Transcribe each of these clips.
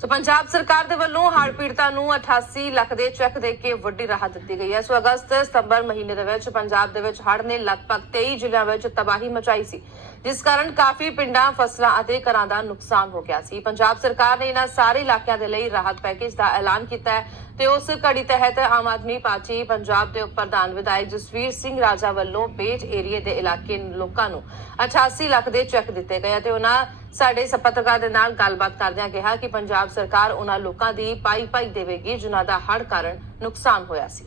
ਸੋ ਪੰਜਾਬ ਸਰਕਾਰ ਦੇ ਵੱਲੋਂ ਹੜ੍ਹ ਪੀੜਤਾਂ ਨੂੰ 88 ਲੱਖ ਦੇ ਚੈੱਕ ਦੇ ਕੇ ਵੱਡੀ ਰਾਹਤ ਦਿੱਤੀ ਗਈ ਹੈ। ਸੋ ਅਗਸਤ ਸਤੰਬਰ ਮਹੀਨੇ ਦੇ ਵਿੱਚ ਪੰਜਾਬ ਦੇ ਵਿੱਚ ਹੜ੍ਹ ਨੇ ਲਗਭਗ 23 ਜ਼ਿਲ੍ਹਿਆਂ ਵਿੱਚ ਤਬਾਹੀ ਮਚਾਈ ਸੀ। ਜਿਸ ਕਾਰਨ ਕਾਫੀ ਪਿੰਡਾਂ, ਫਸਲਾਂ ਅਤੇ ਘਰਾਂ ਦਾ ਨੁਕਸਾਨ ਹੋ ਗਿਆ ਸੀ। ਪੰਜਾਬ ਸਰਕਾਰ ਨੇ ਇਹਨਾਂ ਸਾਰੇ ਇਲਾਕਿਆਂ ਦੇ ਲਈ ਰਾਹਤ ਪੈਕੇਜ ਦਾ ਐਲਾਨ ਕੀਤਾ ਹੈ ਤੇ ਉਸ ਕੜੀ ਤਹਿਤ ਆਮ ਆਦਮੀ ਪਾਰਟੀ ਪੰਜਾਬ ਦੇ ਉਪ ਪ੍ਰਧਾਨ ਵਿਧਾਇਕ ਜਸਵੀਰ ਸਿੰਘ ਰਾਜਾ ਵੱਲੋਂ ਬੇਟ ਏਰੀਏ ਦੇ ਇਲਾਕੇ ਲੋਕਾਂ ਨੂੰ 88 ਲੱਖ ਦੇ ਚੈੱਕ ਦਿੱਤੇ ਗਏ ਤੇ ਉਹਨਾਂ ਸਾਡੇ ਸ- ਦੇ ਨਾਲ ਗੱਲਬਾਤ ਕਰਦਿਆਂ ਕਿਹਾ ਕਿ ਪੰਜਾਬ ਸਰਕਾਰ ਉਹਨਾਂ ਲੋਕਾਂ ਦੀ ਪਾਈ ਪਾਈ ਦੇਵੇਗੀ ਜਿਨ੍ਹਾਂ ਦਾ ਹੜ੍ਹ ਕਾਰਨ ਨੁਕਸਾਨ ਹੋਇਆ ਸੀ।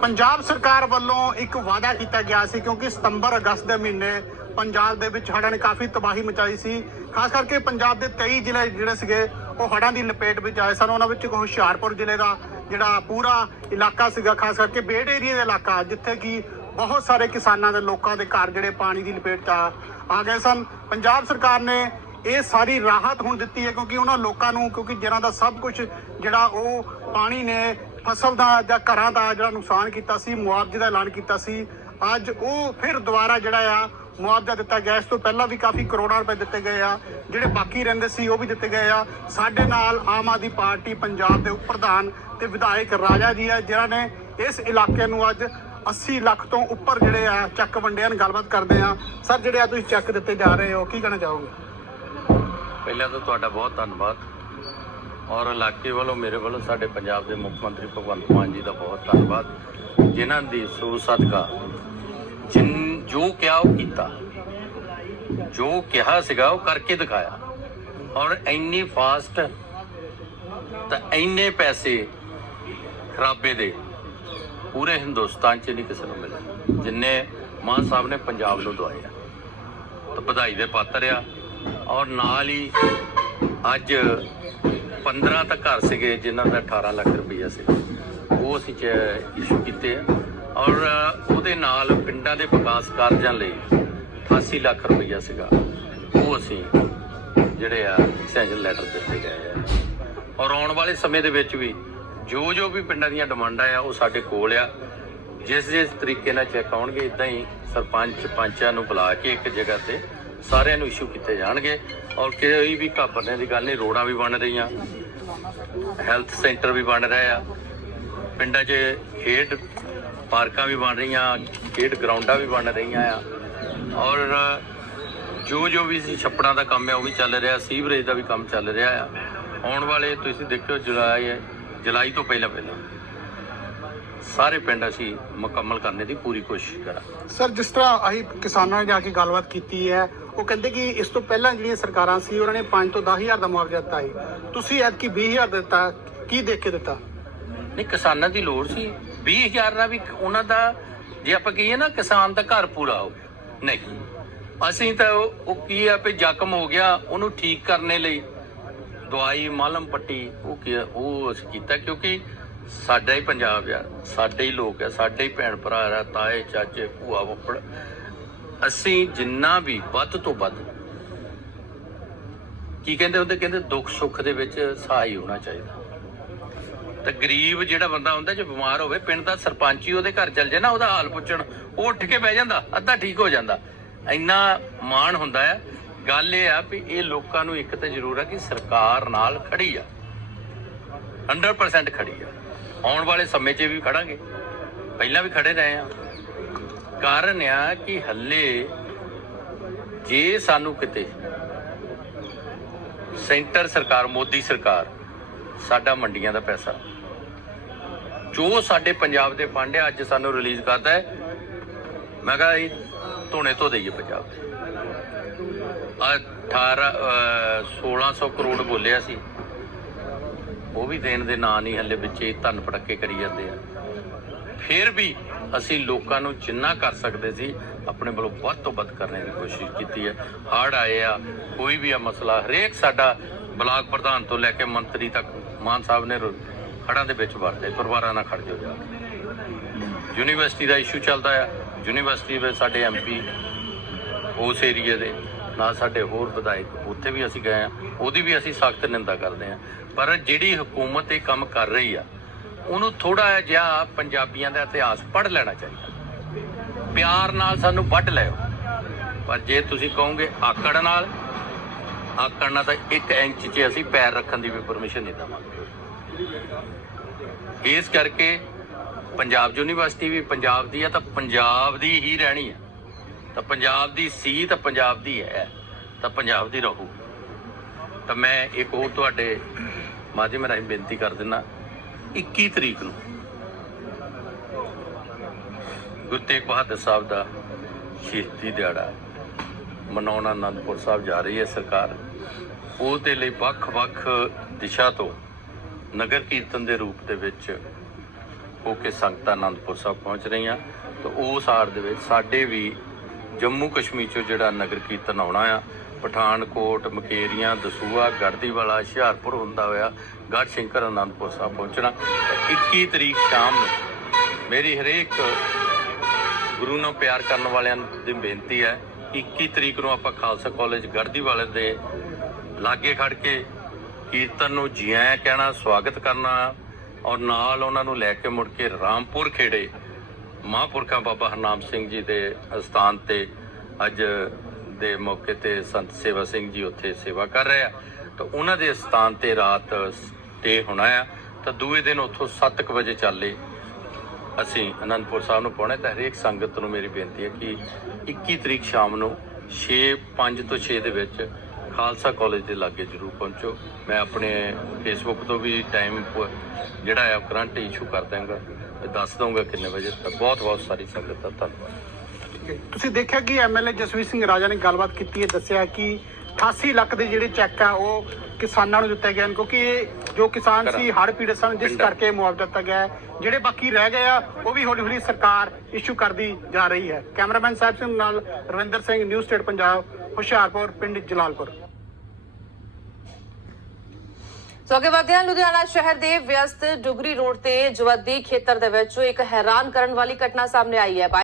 ਪੰਜਾਬ ਸਰਕਾਰ ਵੱਲੋਂ ਇੱਕ ਵਾਅਦਾ ਕੀਤਾ ਗਿਆ ਸੀ ਕਿਉਂਕਿ ਸਤੰਬਰ ਅਗਸਤ ਦੇ ਮਹੀਨੇ ਪੰਜਾਬ ਦੇ ਵਿੱਚ ਹੜ੍ਹਾਂ ਨੇ ਕਾਫੀ ਤਬਾਹੀ ਮਚਾਈ ਸੀ। ਖਾਸ ਕਰਕੇ ਪੰਜਾਬ ਦੇ 23 ਜ਼ਿਲ੍ਹੇ ਜਿਹੜੇ ਸੀਗੇ, ਉਹ ਹੜ੍ਹਾਂ ਦੀ ਲਪੇਟ ਵਿੱਚ ਆਏ ਸਨ। ਉਹਨਾਂ ਵਿੱਚ ਹੁਸ਼ਿਆਰਪੁਰ ਜ਼ਿਲ੍ਹੇ ਦਾ ਜਿਹੜਾ ਪੂਰਾ ਇਲਾਕਾ ਸੀਗਾ, ਖਾਸ ਕਰਕੇ ਬੇੜ ਏਰੀਆ ਦਾ ਇਲਾਕਾ, ਜਿੱਥੇ ਕਿ ਬਹੁਤ ਸਾਰੇ ਕਿਸਾਨਾਂ ਦੇ ਲੋਕਾਂ ਦੇ ਘਰ ਜਿਹੜੇ ਪਾਣੀ ਦੀ ਲਪੇਟ 'ਚ ਆ ਗਏ ਸਨ। ਪੰਜਾਬ ਸਰਕਾਰ ਨੇ ਇਹ ਸਾਰੀ ਰਾਹਤ ਹੁਣ ਦਿੱਤੀ ਹੈ ਕਿਉਂਕਿ ਉਹਨਾਂ ਲੋਕਾਂ ਨੂੰ, ਕਿਉਂਕਿ ਜਿਹਨਾਂ ਦਾ ਸਭ ਕੁਝ ਜਿਹੜਾ ਉਹ ਪਾਣੀ ਨੇ, ਫਸਲ ਦਾ ਜਾਂ ਘਰਾਂ ਦਾ ਜਿਹੜਾ ਨੁਕਸਾਨ ਕੀਤਾ ਸੀ, ਮੁਆਵਜ਼ੇ ਦਾ ਐਲਾਨ ਕੀਤਾ ਸੀ, ਅੱਜ ਉਹ ਫਿਰ ਦੁਬਾਰਾ ਜਿਹੜਾ ਆ ਮੁਆਵਜ਼ਾ ਦਿੱਤਾ ਗਿਆ। ਇਸ ਤੋਂ ਪਹਿਲਾਂ ਵੀ ਕਾਫੀ ਕਰੋੜਾਂ ਰੁਪਏ ਦਿੱਤੇ ਗਏ ਆ, ਜਿਹੜੇ ਬਾਕੀ ਰਹਿੰਦੇ ਸੀ ਉਹ ਵੀ ਦਿੱਤੇ ਗਏ ਆ। ਸਾਡੇ ਨਾਲ ਆਮ ਆਦਮੀ ਪਾਰਟੀ ਪੰਜਾਬ ਦੇ ਉਪ ਪ੍ਰਧਾਨ ਤੇ ਵਿਧਾਇਕ ਰਾਜਾ ਜੀ ਆ, ਜਿਨ੍ਹਾਂ ਨੇ ਇਸ ਇਲਾਕੇ ਨੂੰ ਅੱਜ 80 ਲੱਖ ਤੋਂ ਉੱਪਰ ਜਿਹੜੇ ਆ, ਚੱਕ ਵੰਡਿਆਂ ਨਾਲ ਗੱਲਬਾਤ ਕਰਦੇ ਆ। ਸਰ, ਜਿਹੜੇ ਆ ਤੁਸੀਂ ਚੱਕ ਦਿੱਤੇ ਜਾ ਰਹੇ ਹੋ, ਕੀ ਕਹਿਣਾ ਚਾਹੋਗੇ? ਪਹਿਲਾਂ ਤਾਂ ਤੁਹਾਡਾ ਬਹੁਤ ਧੰਨਵਾਦ। ਔਰ ਇਲਾਕੇ ਵੱਲੋਂ, ਮੇਰੇ ਵੱਲੋਂ, ਸਾਡੇ ਪੰਜਾਬ ਦੇ ਮੁੱਖ ਮੰਤਰੀ ਭਗਵੰਤ ਮਾਨ ਜੀ ਦਾ ਬਹੁਤ ਧੰਨਵਾਦ, ਜਿਨ੍ਹਾਂ ਦੀ ਸੋ ਸਦਕਾ ਜਿਨ, ਜੋ ਕਿਹਾ ਉਹ ਕੀਤਾ, ਜੋ ਕਿਹਾ ਸੀਗਾ ਉਹ ਕਰਕੇ ਦਿਖਾਇਆ। ਔਰ ਇੰਨੀ ਫਾਸਟ ਤਾਂ ਇੰਨੇ ਪੈਸੇ ਖਰਾਬੇ ਦੇ ਪੂਰੇ ਹਿੰਦੁਸਤਾਨ 'ਚ ਨਹੀਂ ਕਿਸੇ ਨੂੰ ਮਿਲੇ, ਜਿੰਨੇ ਮਾਨ ਸਾਹਿਬ ਨੇ ਪੰਜਾਬ ਨੂੰ ਦਵਾਏ ਆ। ਤਾਂ ਵਧਾਈ ਦੇ ਪਾਤਰ ਆ। ਔਰ ਨਾਲ ਹੀ ਅੱਜ 15 ਤਾਂ ਘਰ ਸੀਗੇ, ਜਿਨ੍ਹਾਂ ਦਾ 18 ਲੱਖ ਰੁਪਈਆ ਸੀ। ਉਹ ਅਸੀਂ ਚ ਇਸ਼ੂ ਕੀਤੇ ਆ। ਔਰ ਉਹਦੇ ਨਾਲ ਪਿੰਡਾਂ ਦੇ ਵਿਕਾਸ ਕਾਰਜਾਂ ਲਈ 88 ਲੱਖ ਰੁਪਈਆ ਸੀਗਾ। ਉਹ ਅਸੀਂ ਜਿਹੜੇ ਆ ਸੈਂਕਸ਼ਨ ਲੈਟਰ ਦਿੱਤੇ ਗਏ ਆ। ਔਰ ਆਉਣ ਵਾਲੇ ਸਮੇਂ ਦੇ ਵਿੱਚ ਵੀ ਜੋ ਜੋ ਵੀ ਪਿੰਡਾਂ ਦੀਆਂ ਡਿਮਾਂਡਾਂ ਆ, ਉਹ ਸਾਡੇ ਕੋਲ ਆ। ਜਿਸ ਜਿਸ ਤਰੀਕੇ ਨਾਲ ਚੈੱਕ ਆਉਣਗੇ ਇਦਾਂ ਹੀ ਸਰਪੰਚ ਪੰਚਾਂ ਨੂੰ ਬੁਲਾ ਕੇ ਇੱਕ ਜਗ੍ਹਾ ਤੇ ਸਾਰਿਆਂ ਨੂੰ ਇਸ਼ੂ ਕੀਤੇ ਜਾਣਗੇ। ਔਰ ਕੋਈ ਵੀ ਘਾਬਰਨੇ ਦੀ ਗੱਲ ਨਹੀਂ ਰੋਡਾਂ ਵੀ ਬਣ ਰਹੀਆਂ। ਹੈਲਥ ਸੈਂਟਰ ਵੀ ਬਣ ਰਹੇ ਆ। ਪਿੰਡਾਂ 'ਚ ਖੇਡ ਪਾਰਕਾਂ ਵੀ ਬਣ ਰਹੀਆਂ, ਖੇਡ ਗਰਾਊਂਡਾਂ ਵੀ ਬਣ ਰਹੀਆਂ ਆ। ਔਰ ਜੋ ਜੋ ਵੀ ਸੀ ਛੱਪੜਾਂ ਦਾ ਕੰਮ ਹੈ ਉਹ ਵੀ ਚੱਲ ਰਿਹਾ, ਸੀਵਰੇਜ ਦਾ ਵੀ ਕੰਮ ਚੱਲ ਰਿਹਾ ਆ। ਆਉਣ ਵਾਲੇ ਤੁਸੀਂ ਦੇਖਿਓ ਜੁਲਾਈ ਜੁਲਾਈ ਤੋਂ ਪਹਿਲਾਂ ਪਹਿਲਾਂ ਸਾਰੇ ਪਿੰਡ ਅਸੀਂ ਮੁਕੰਮਲ ਕਰਨੇ ਦੀ ਪੂਰੀ ਕੋਸ਼ਿਸ਼ ਕਰਾਂਗੇ। ਸਰ, ਜਿਸ ਤਰ੍ਹਾਂ ਅਸੀਂ ਕਿਸਾਨਾਂ ਨਾਲ ਜਾ ਕੇ ਗੱਲਬਾਤ ਕੀਤੀ ਹੈ ਉਹ ਕਹਿੰਦੇ ਕਿ ਇਸ ਤੋਂ ਪਹਿਲਾਂ ਜਿਹੜੀਆਂ ਸਰਕਾਰਾਂ ਸੀ, ਉਹਨਾਂ ਨੇ 5 ਤੋਂ 10000 ਦਾ ਮੁਆਵਜ਼ਾ ਦਿੱਤਾ ਸੀ। ਤੁਸੀਂ ਐਤਕੀ 20000 ਦਿੱਤਾ, ਕੀ ਦੇਖ ਕੇ ਦਿੱਤਾ? ਨਹੀਂ, ਕਿਸਾਨਾਂ ਦੀ ਲੋੜ ਸੀ। 20000 ਦਾ ਵੀ ਉਹਨਾਂ ਦਾ, ਜੇ ਆਪਾਂ ਕਹੀਏ ਨਾ, ਕਿਸਾਨ ਦਾ ਘਰ ਪੂਰਾ ਹੋ ਗਿਆ। ਨਹੀਂ। ਅਸੀਂ ਤਾਂ ਉਹ ਕੀ ਆ ਵੀ ਜ਼ਖਮ ਹੋ ਗਿਆ, ਉਹਨੂੰ ਠੀਕ ਕਰਨੇ ਲਈ। ਦਵਾਈ, ਮਲਮ ਪੱਟੀ, ਉਹ ਕੀ ਉਹ ਅਸੀਂ ਕੀਤਾ ਕਿਉਂਕਿ ਸਾਡਾ ਹੀ ਪੰਜਾਬ ਆ, ਸਾਡੇ ਹੀ ਲੋਕ ਆ, ਸਾਡੇ ਹੀ ਭੈਣ ਭਰਾ ਆ, ਤਾਏ, ਚਾਚੇ, ਭੂਆ, ਫੁੱਫੜ। ਅਸੀਂ ਜਿੰਨਾ ਵੀ ਵੱਧ ਤੋਂ ਵੱਧ ਕੀ ਕਹਿੰਦੇ ਹੁੰਦੇ, ਕਹਿੰਦੇ ਦੁੱਖ ਸੁੱਖ ਦੇ ਵਿੱਚ ਸਹਾਈ ਹੋਣਾ ਚਾਹੀਦਾ। ਤੇ ਗਰੀਬ ਜਿਹੜਾ ਬੰਦਾ ਹੁੰਦਾ, ਜੇ ਬਿਮਾਰ ਹੋਵੇ, ਪਿੰਡ ਦਾ ਸਰਪੰਚ ਹੀ ਉਹਦੇ ਘਰ ਚੱਲ ਜੇ ਨਾ, ਉਹਦਾ ਹਾਲ ਪੁੱਛਣ, ਉਹ ਉੱਠ ਕੇ ਬਹਿ ਜਾਂਦਾ, ਅੱਧਾ ਠੀਕ ਹੋ ਜਾਂਦਾ। ਇੰਨਾ ਮਾਣ ਹੁੰਦਾ ਹੈ। ਗੱਲ ਇਹ ਆ ਵੀ ਇਹ ਲੋਕਾਂ ਨੂੰ ਇੱਕ ਤਾਂ ਜ਼ਰੂਰ ਆ ਕਿ ਸਰਕਾਰ ਨਾਲ ਖੜੀ ਆ। 100% ਖੜੀ ਆ। ਆਉਣ ਵਾਲੇ ਸਮੇਂ 'ਚ ਵੀ ਖੜਾਂਗੇ। ਪਹਿਲਾਂ ਵੀ ਖੜੇ ਰਹੇ ਆ। ਕਾਰਨ ਆ ਕਿ ਹੱਲੇ ਜੇ ਸਾਨੂੰ ਕਿਤੇ ਸੈਂਟਰ ਸਰਕਾਰ, ਮੋਦੀ ਸਰਕਾਰ ਸਾਡਾ ਮੰਡੀਆਂ ਦਾ ਪੈਸਾ, ਜੋ ਸਾਡੇ ਪੰਜਾਬ ਦੇ ਫੰਡ ਆ, ਅੱਜ ਸਾਨੂੰ ਰਿਲੀਜ਼ ਕਰਦਾ ਹੈ, ਮੈਂ ਕਿਹਾ ਇਹ ਧੋਣੇ ਤੋਂ ਦਈਏ ਪੰਜਾਬ ਦੇ। ਆਹ 18 1600 ਕਰੋੜ ਬੋਲਿਆ ਸੀ। ਉਹ ਵੀ ਦੇਣ ਦੇ ਨਾਂ ਨਹੀਂ ਹੱਲੇ ਵਿੱਚੇ ਧਨ ਪੜਕੇ ਕਰੀ ਜਾਂਦੇ ਆ। ਫਿਰ ਵੀ ਅਸੀਂ ਲੋਕਾਂ ਨੂੰ ਜਿੰਨਾ ਕਰ ਸਕਦੇ ਸੀ, ਆਪਣੇ ਵੱਲੋਂ ਵੱਧ ਤੋਂ ਵੱਧ ਕਰਨ ਦੀ ਕੋਸ਼ਿਸ਼ ਕੀਤੀ ਹੈ। ਹੜ੍ਹ ਆਏ ਆ, ਕੋਈ ਵੀ ਆ ਮਸਲਾ, ਹਰੇਕ ਸਾਡਾ ਬਲਾਕ ਪ੍ਰਧਾਨ ਤੋਂ ਲੈ ਕੇ ਮੰਤਰੀ ਤੱਕ ਮਾਨ ਸਾਹਿਬ ਨੇ ਰੋ- ਹੜ੍ਹਾਂ ਦੇ ਵਿੱਚ ਵਰਤੇ ਪਰਿਵਾਰਾਂ ਨਾਲ ਖੜ ਜਾਓ ਜਾ ਯੂਨੀਵਰਸਿਟੀ ਦਾ ਇਸ਼ੂ ਚੱਲਦਾ ਆ। ਯੂਨੀਵਰਸਿਟੀ ਵਿੱਚ ਸਾਡੇ ਐਮਪੀ ਉਸ ਏਰੀਏ ਦੇ, ਨਾਲ ਸਾਡੇ ਹੋਰ ਵਿਧਾਇਕ, ਉੱਥੇ ਵੀ ਅਸੀਂ ਗਏ ਆ। ਉਹਦੀ ਵੀ ਅਸੀਂ ਸਖਤ ਨਿੰਦਾ ਕਰਦੇ ਆ। ਪਰ ਜਿਹੜੀ ਹਕੂਮਤ ਇਹ ਕੰਮ ਕਰ ਰਹੀ ਆ ਉਹਨੂੰ ਥੋੜਾ ਜਿਹਾ ਪੰਜਾਬੀਆਂ ਦਾ ਇਤਿਹਾਸ ਪੜ੍ਹ ਲੈਣਾ ਚਾਹੀਦਾ। ਪਿਆਰ ਨਾਲ ਸਾਨੂੰ ਵੱਢ ਲਿਓ। ਪਰ ਜੇ ਤੁਸੀਂ ਕਹੋਗੇ ਆਕੜ ਨਾਲ ਆਕੜ ਨਾਲ ਤਾਂ 1 ਇੰਚ 'ਚ ਅਸੀਂ ਪੈਰ ਰੱਖਣ ਦੀ ਵੀ ਪਰਮਿਸ਼ਨ ਨਹੀਂ ਦੇਵਾਂਗੇ। ਇਸ ਕਰਕੇ ਪੰਜਾਬ ਯੂਨੀਵਰਸਿਟੀ ਵੀ ਪੰਜਾਬ ਦੀ ਹੈ ਤਾਂ ਪੰਜਾਬ ਦੀ ਹੀ ਰਹਿਣੀ ਹੈ ਤਾਂ ਪੰਜਾਬ ਦੀ ਸੀ, ਤਾਂ ਪੰਜਾਬ ਦੀ ਹੈ, ਤਾਂ ਪੰਜਾਬ ਦੀ ਰਹੂ। ਤਾਂ ਮੈਂ ਇੱਕ ਹੋਰ ਤੁਹਾਡੇ ਮਾਧਿਅਮ ਰਾਹੀਂ ਬੇਨਤੀ ਕਰ ਦਿੰਦਾ 21 ਤਰੀਕ ਨੂੰ। ਗੁਰੂ ਤੇਗ ਬਹਾਦਰ ਸਾਹਿਬ ਦਾ ਸ਼ਹੀਦੀ ਦਿਹਾੜਾ ਮਨਾਉਣ ਆਨੰਦਪੁਰ ਸਾਹਿਬ ਜਾ ਰਹੀ ਹੈ ਸਰਕਾਰ। ਉਹਦੇ ਲਈ ਵੱਖ-ਵੱਖ ਦਿਸ਼ਾ ਤੋਂ ਨਗਰ ਕੀਰਤਨ ਦੇ ਰੂਪ ਦੇ ਵਿੱਚ ਹੋ ਕੇ ਸੰਗਤਾਂ ਆਨੰਦਪੁਰ ਸਾਹਿਬ ਪਹੁੰਚ ਰਹੀਆਂ। ਤਾਂ ਉਸ ਆੜ ਦੇ ਵਿੱਚ ਸਾਡੇ ਵੀ ਜੰਮੂ ਕਸ਼ਮੀਰ ਚੋਂ ਜਿਹੜਾ ਨਗਰ ਕੀਰਤਨ ਆਉਣਾ ਆ ਪਠਾਨਕੋਟ, ਮਕੇਰੀਆਂ ਦਸੂਆ ਗੜਦੀਵਾਲਾ ਹੁਸ਼ਿਆਰਪੁਰ ਹੁੰਦਾ ਹੋਇਆ ਗੜ੍ਹ ਸ਼ੰਕਰ ਆਨੰਦਪੁਰ ਸਾਹਿਬ ਪਹੁੰਚਣਾ। ਤਾਂ 21 ਤਰੀਕ ਸ਼ਾਮ ਨੂੰ ਮੇਰੀ ਹਰੇਕ ਗੁਰੂ ਨੂੰ ਪਿਆਰ ਕਰਨ ਵਾਲਿਆਂ ਦੀ ਬੇਨਤੀ ਹੈ 21 ਤਰੀਕ ਨੂੰ ਆਪਾਂ ਖਾਲਸਾ ਕਾਲਜ ਗੜਦੀਵਾਲੇ ਦੇ ਲਾਗੇ ਖੜ ਕੇ ਕੀਰਤਨ ਨੂੰ ਜੀ ਕਹਿਣਾ, ਸਵਾਗਤ ਕਰਨਾ ਔਰ ਨਾਲ ਉਹਨਾਂ ਨੂੰ ਲੈ ਕੇ ਮੁੜ ਕੇ ਰਾਮਪੁਰ ਖੇੜੇ ਮਹਾਂਪੁਰਖਾਂ ਬਾਬਾ ਹਰਨਾਮ ਸਿੰਘ ਜੀ ਦੇ ਅਸਥਾਨ ਤੇ ਅੱਜ ਦੇ ਮੌਕੇ ਤੇ ਸੰਤ ਸੇਵਾ ਸਿੰਘ ਜੀ ਉੱਥੇ ਸੇਵਾ ਕਰ ਰਹੇ ਆ। ਤਾਂ ਉਹਨਾਂ ਦੇ ਅਸਥਾਨ ਤੇ ਰਾਤ ਸਟੇ ਹੋਣਾ ਆ। ਤਾਂ ਦੂਏ ਦਿਨ ਉੱਥੋਂ 7:00 ਵਜੇ ਚੱਲੇ। ਅਸੀਂ ਅਨੰਦਪੁਰ ਸਾਹਿਬ ਨੂੰ ਪਹੁੰਚੇ ਤਾਂ ਹਰੇਕ ਸੰਗਤ ਨੂੰ ਮੇਰੀ ਬੇਨਤੀ ਹੈ ਕਿ 21 ਤਰੀਕ ਸ਼ਾਮ ਨੂੰ 6 5 ਤੋਂ 6 ਦੇ ਵਿੱਚ ਖਾਲਸਾ ਕਾਲਜ ਦੇ ਲਾਗੇ ਜਰੂਰ ਪਹੁੰਚੋ। ਮੈਂ ਆਪਣੇ ਫੇਸਬੁੱਕ ਤੋਂ ਵੀ ਟਾਈਮ ਜਿਹੜਾ ਹੈ ਕਰੰਟ ਇਸ਼ੂ ਕਰ ਦਾਂਗਾ ਤੇ ਦੱਸ ਦਊਂਗਾ ਕਿੰਨੇ ਵਜੇ ਤੱਕ। ਬਹੁਤ ਬਹੁਤ ਸਾਰੀ ਸੰਗਤ ਦਾ ਧੰਨਵਾਦ। ਤੁਸੀਂ ਦੇਖਿਆ ਕਿ ਐਮਐਲਏ ਜਸਵੀਰ ਸਿੰਘ ਰਾਜਾ ਨੇ ਗੱਲਬਾਤ ਕੀਤੀ ਹੈ ਦੱਸਿਆ ਕਿ 88 ਲੱਖ ਦੇ ਜਿਹੜੇ ਚੈੱਕ ਆ ਉਹ ਕਿਸਾਨਾਂ ਨੂੰ ਦਿੱਤੇ ਗਏ ਹਨ ਕਿਉਂਕਿ ਇਹ ਜੋ ਕਿਸਾਨ ਸੀ ਹੜ੍ਹ ਪੀੜਤ ਸਨ ਜਿਸ ਪਿੰਡਾਂ। ਕਰਕੇ ਮੁਆਵਜ਼ਾ ਦਿੱਤਾ ਗਿਆ ਜਿਹੜੇ ਬਾਕੀ ਰਹਿ ਗਏ ਆ ਉਹ ਵੀ ਹੌਲੀ ਹੌਲੀ ਸਰਕਾਰ ਇਸ਼ੂ ਕਰਦੀ ਜਾ ਰਹੀ ਹੈ। ਕੈਮਰਾਮੈਨ ਸਾਹਿਬ ਸਿੰਘ ਨਾਲ ਰਵਿੰਦਰ ਸਿੰਘ ਨਿਊਜ਼ ਸਟੇਟ ਪੰਜਾਬ ਹੁਸ਼ਿਆਰਪੁਰ ਪਿੰਡ ਜਲਾਲਪੁਰ। ਸੋ ਅੱਗੇ ਵਧਦੇ ਹਾਂ ਲੁਧਿਆਣਾ ਸ਼ਹਿਰ ਦੇ ਵਿਅਸਤ ਡੁਗਰੀ ਰੋਡ ਤੇ ਜਵੱਦੀ ਖੇਤਰ ਦੇ ਵਿੱਚ ਇੱਕ ਹੈਰਾਨ ਕਰਨ ਵਾਲੀ ਘਟਨਾ ਸਾਹਮਣੇ ਆਈ ਹੈ।